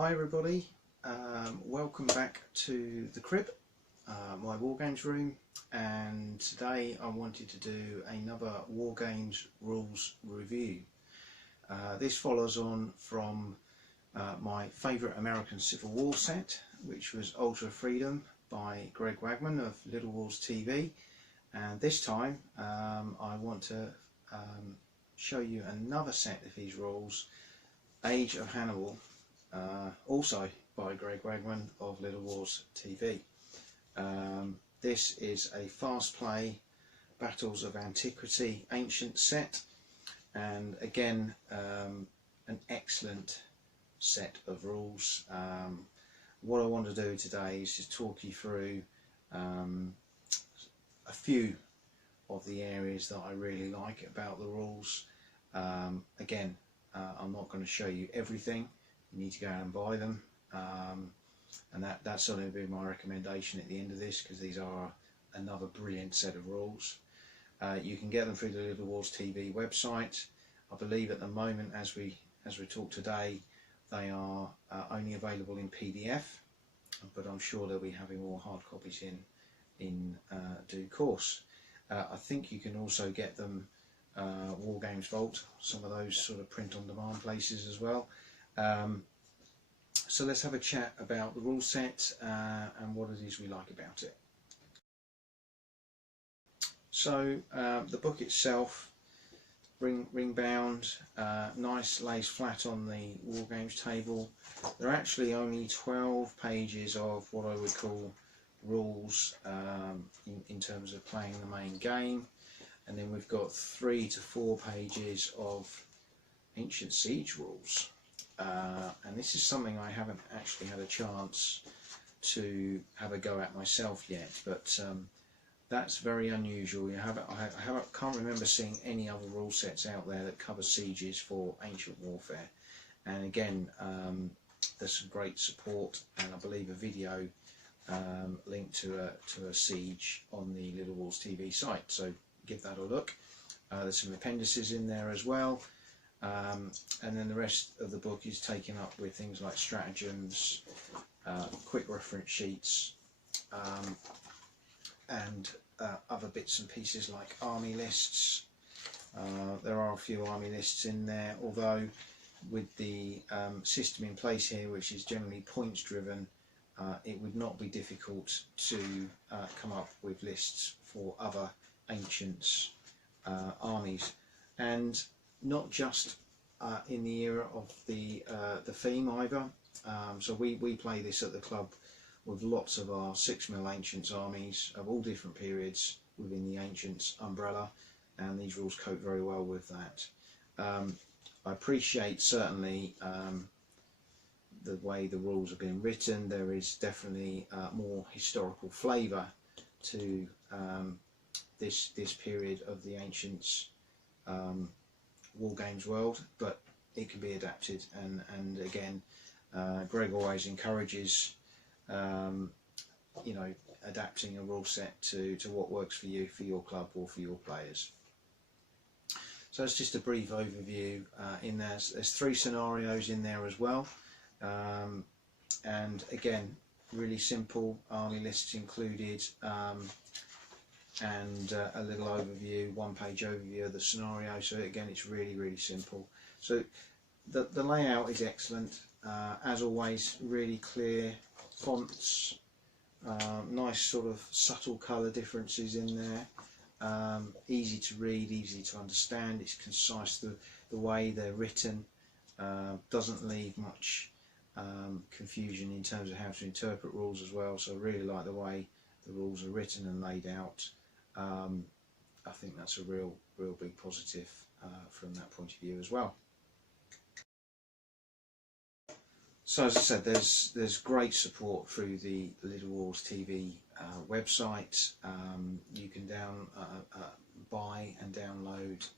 Hi everybody, welcome back to the crib, my Wargames room, and today I wanted to do another Wargames rules review. This follows on from my favourite American Civil War set, which was Ultra Freedom by GregWagman of Littlewarstv, and this time I want to show you another set of his rules, Age of Hannibal, also by GregWagman of Littlewarstv. This is a fast play Battles of Antiquity Ancient set, and again an excellent set of rules. What I want to do today is just talk you through a few of the areas that I really like about the rules. Again, I'm not going to show you everything. You need to go out and buy them, and that's going to be my recommendation at the end of this, because these are another brilliant set of rules. You can get them through the Littlewarstv website. I believe at the moment, as we talk today, they are only available in PDF, but I'm sure they'll be having more hard copies in due course. I think you can also get them Wargames Vault, some of those sort of print on demand places as well. So let's have a chat about the rule set and what it is we like about it. So the book itself, ring bound, nice, lays flat on the Wargames table. There are actually only 12 pages of what I would call rules in terms of playing the main game, and then we've got 3 to 4 pages of ancient siege rules. And this is something I haven't actually had a chance to have a go at myself yet, but that's very unusual. I can't remember seeing any other rule sets out there that cover sieges for ancient warfare. And again, there's some great support, and I believe a video linked to a siege on the Littlewarstv site, so give that a look. There's some appendices in there as well. And then the rest of the book is taken up with things like stratagems, quick reference sheets, and other bits and pieces like army lists. There are a few army lists in there, although with the system in place here, which is generally points driven, it would not be difficult to come up with lists for other ancient armies, and not just in the era of the theme either. So we play this at the club with lots of our 6mm Ancients armies of all different periods within the Ancients umbrella, and these rules cope very well with that. I appreciate certainly the way the rules have been written. There is definitely more historical flavour to this period of the Ancients Wargames world, but it can be adapted, and again, Greg always encourages adapting a rule set to what works for you, for your club, or for your players. So it's just a brief overview. In there's 3 scenarios in there as well, and again, really simple army lists included, and a little overview, 1-page overview of the scenario. So again, it's really simple. So the layout is excellent, as always, really clear fonts, nice sort of subtle colour differences in there, easy to read, easy to understand. It's concise, the way they're written doesn't leave much confusion in terms of how to interpret rules as well. So I really like the way the rules are written and laid out. I think that's a real big positive from that point of view as well. So as I said, there's great support through the Littlewarstv website. You can buy and download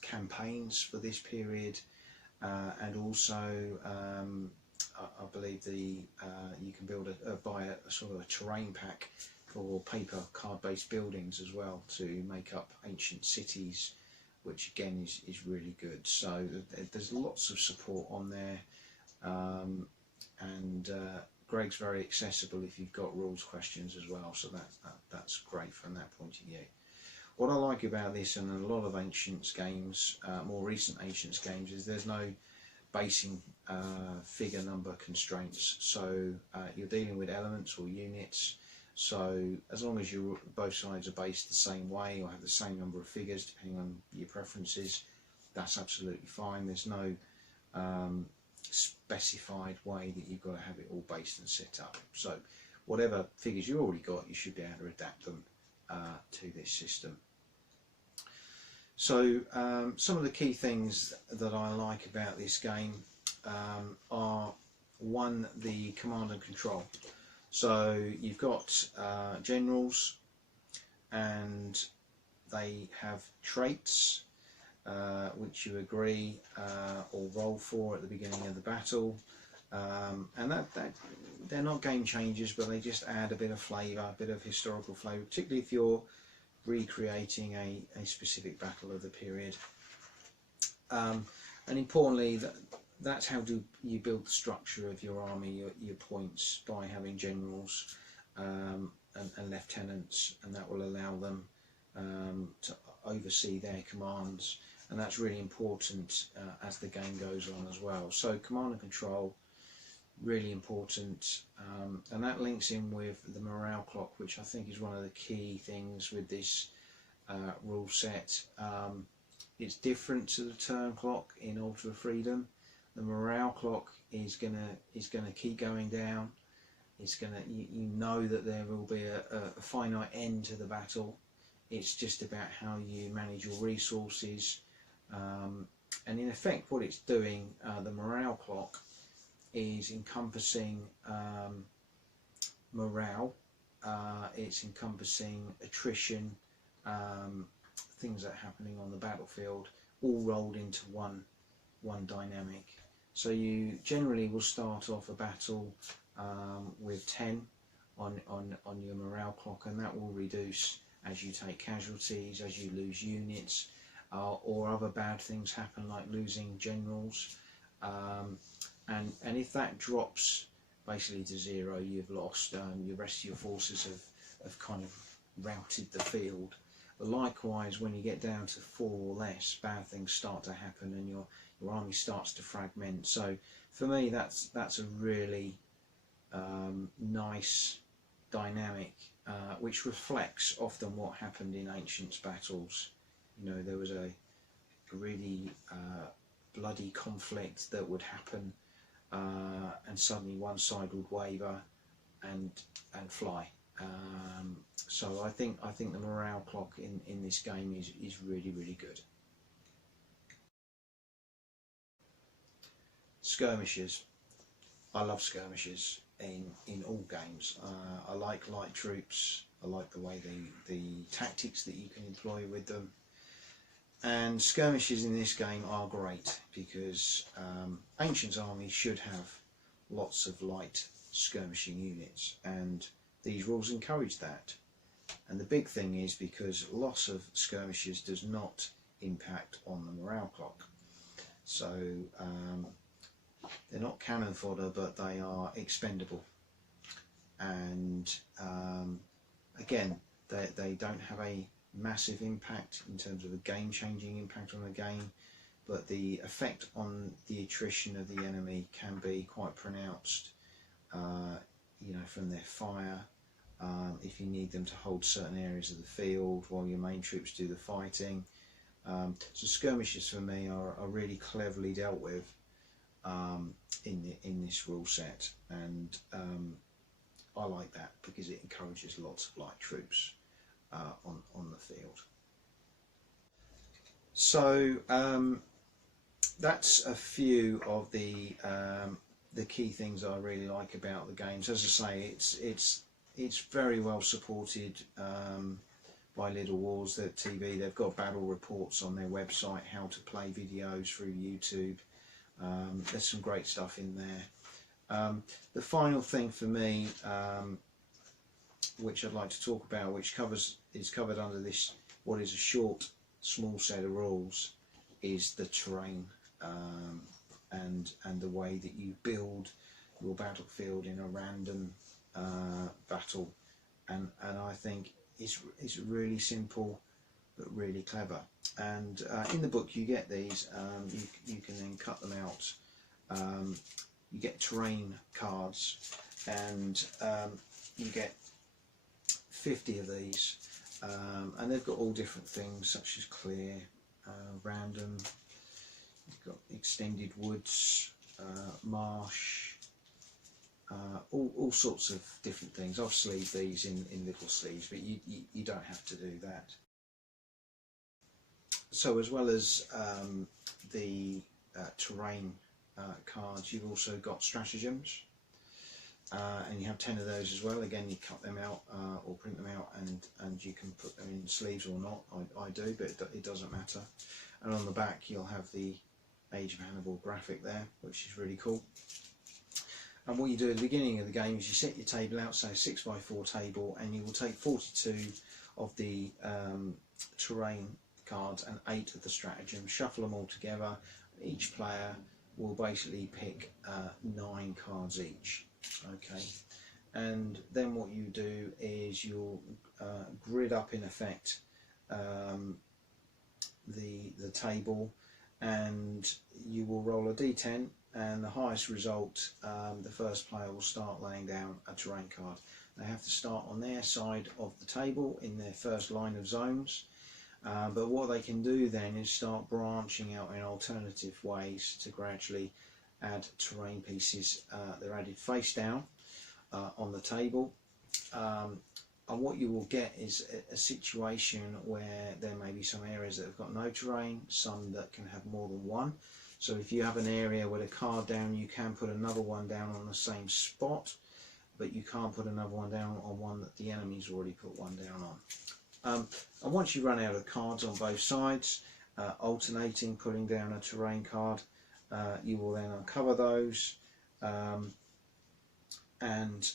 campaigns for this period, and also I believe you can buy a sort of a terrain pack for paper card-based buildings as well, to make up ancient cities, which again is really good. So there's lots of support on there. and Greg's very accessible if you've got rules questions as well, so that's great from that point of view. What I like about this and a lot of Ancients games, more recent Ancients games, is there's no basing figure number constraints, so you're dealing with elements or units, so as long as both sides are based the same way or have the same number of figures depending on your preferences, that's absolutely fine. There's no specified way that you've got to have it all based and set up, so whatever figures you already got, you should be able to adapt them to this system. So some of the key things that I like about this game are, one, the command and control. So you've got generals, and they have traits which you agree or roll for at the beginning of the battle, and that they're not game changers, but they just add a bit of flavour, a bit of historical flavour, particularly if you're recreating a specific battle of the period. And importantly, that's how you build the structure of your army, your points, by having generals and lieutenants, and that will allow them to oversee their commands, and that's really important as the game goes on as well. So command and control, really important, and that links in with the morale clock, which I think is one of the key things with this rule set. It's different to the turn clock in Altar of Freedom. The morale clock is gonna keep going down. It's gonna, you know that there will be a finite end to the battle. It's just about how you manage your resources, and in effect what it's doing, the morale clock is encompassing morale, it's encompassing attrition, things that are happening on the battlefield, all rolled into one dynamic. So you generally will start off a battle with 10 on your morale clock, and that will reduce as you take casualties, as you lose units, or other bad things happen like losing generals. And if that drops basically to 0, you've lost. The rest of your forces have kind of routed the field. But likewise, when you get down to 4 or less, bad things start to happen, and your army starts to fragment. So for me, that's a really nice dynamic, which reflects often what happened in Ancients battles. You know, there was a really bloody conflict that would happen, and suddenly one side would waver and fly. So I think the morale clock in this game is really, really good. Skirmishers. I love skirmishers in all games. I like light troops. I like the way the tactics that you can employ with them. And skirmishers in this game are great because Ancients armies should have lots of light skirmishing units, and these rules encourage that. And the big thing is because loss of skirmishers does not impact on the morale clock. So they're not cannon fodder, but they are expendable. And again, they don't have a massive impact in terms of a game-changing impact on the game, but the effect on the attrition of the enemy can be quite pronounced, you know, from their fire, if you need them to hold certain areas of the field while your main troops do the fighting. So skirmishes for me are really cleverly dealt with in this rule set, and I like that because it encourages lots of light troops on the field. So that's a few of the key things I really like about the games. As I say, it's very well supported by Littlewarstv. They've got battle reports on their website, how to play videos through YouTube. There's some great stuff in there. The final thing for me, which I'd like to talk about, which is covered under this, what is a short, small set of rules, is the terrain, and the way that you build your battlefield in a random battle, and I think it's really simple but really clever. And in the book you get these, you can then cut them out. You get terrain cards, and you get 50 of these, and they've got all different things such as clear, random, you've got extended woods, marsh, all sorts of different things. I've sleeved these in little sleeves, but you don't have to do that. So as well as the terrain cards, you've also got stratagems, and you have 10 of those as well. Again, you cut them out or print them out, and you can put them in sleeves or not. I do, but it doesn't matter. And on the back you'll have the Age of Hannibal graphic there, which is really cool. And what you do at the beginning of the game is you set your table out, so 6x4 table, and you will take 42 of the terrain cards and 8 of the stratagems, shuffle them all together. Each player will basically pick 9 cards each. Okay, and then what you do is you'll grid up in effect the table, and you will roll a d10, and the highest result, the first player will start laying down a terrain card. They have to start on their side of the table in their first line of zones, but what they can do then is start branching out in alternative ways to gradually add terrain pieces. They're added face down on the table, and what you will get is a situation where there may be some areas that have got no terrain, some that can have more than one. So if you have an area with a card down, you can put another one down on the same spot, but you can't put another one down on one that the enemy's already put one down on. And once you run out of cards on both sides, alternating putting down a terrain card, you will then uncover those, and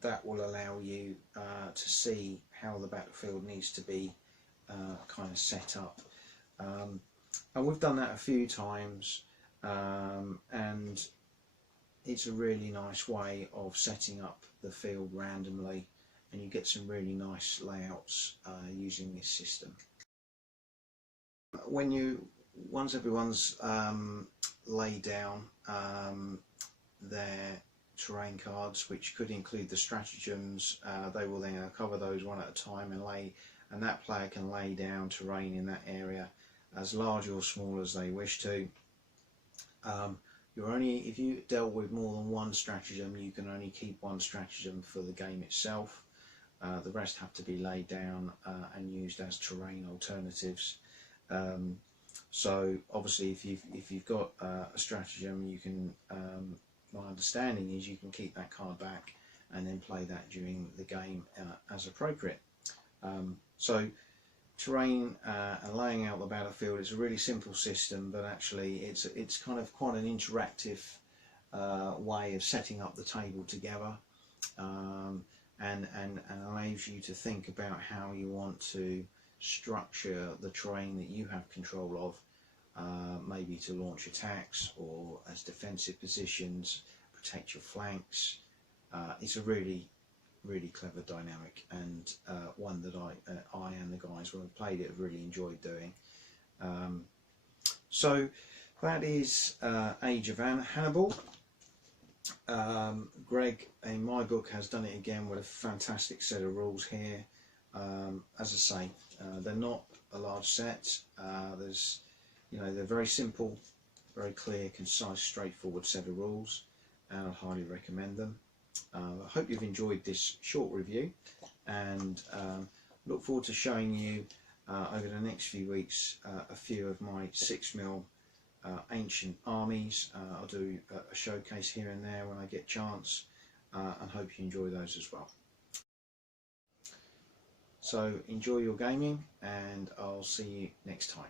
that will allow you to see how the battlefield needs to be kind of set up. And we've done that a few times, and it's a really nice way of setting up the field randomly, and you get some really nice layouts using this system. Once everyone's laid down their terrain cards, which could include the stratagems, they will then cover those one at a time, and that player can lay down terrain in that area as large or small as they wish to. If you dealt with more than one stratagem, you can only keep one stratagem for the game itself. The rest have to be laid down and used as terrain alternatives. So obviously if you've got a stratagem, you can, my understanding is you can keep that card back and then play that during the game as appropriate. So terrain and laying out the battlefield is a really simple system, but actually it's kind of quite an interactive way of setting up the table together, and allows you to think about how you want to structure the terrain that you have control of, maybe to launch attacks or as defensive positions, protect your flanks. It's a really clever dynamic, and one that I and the guys who have played it have really enjoyed doing. So that is Age of Hannibal. Greg, in my book, has done it again with a fantastic set of rules here. As I say, they're not a large set. They're very simple, very clear, concise, straightforward set of rules, and I highly recommend them. I hope you've enjoyed this short review, and look forward to showing you over the next few weeks a few of my 6mm ancient armies. I'll do a showcase here and there when I get a chance, and hope you enjoy those as well. So enjoy your gaming, and I'll see you next time.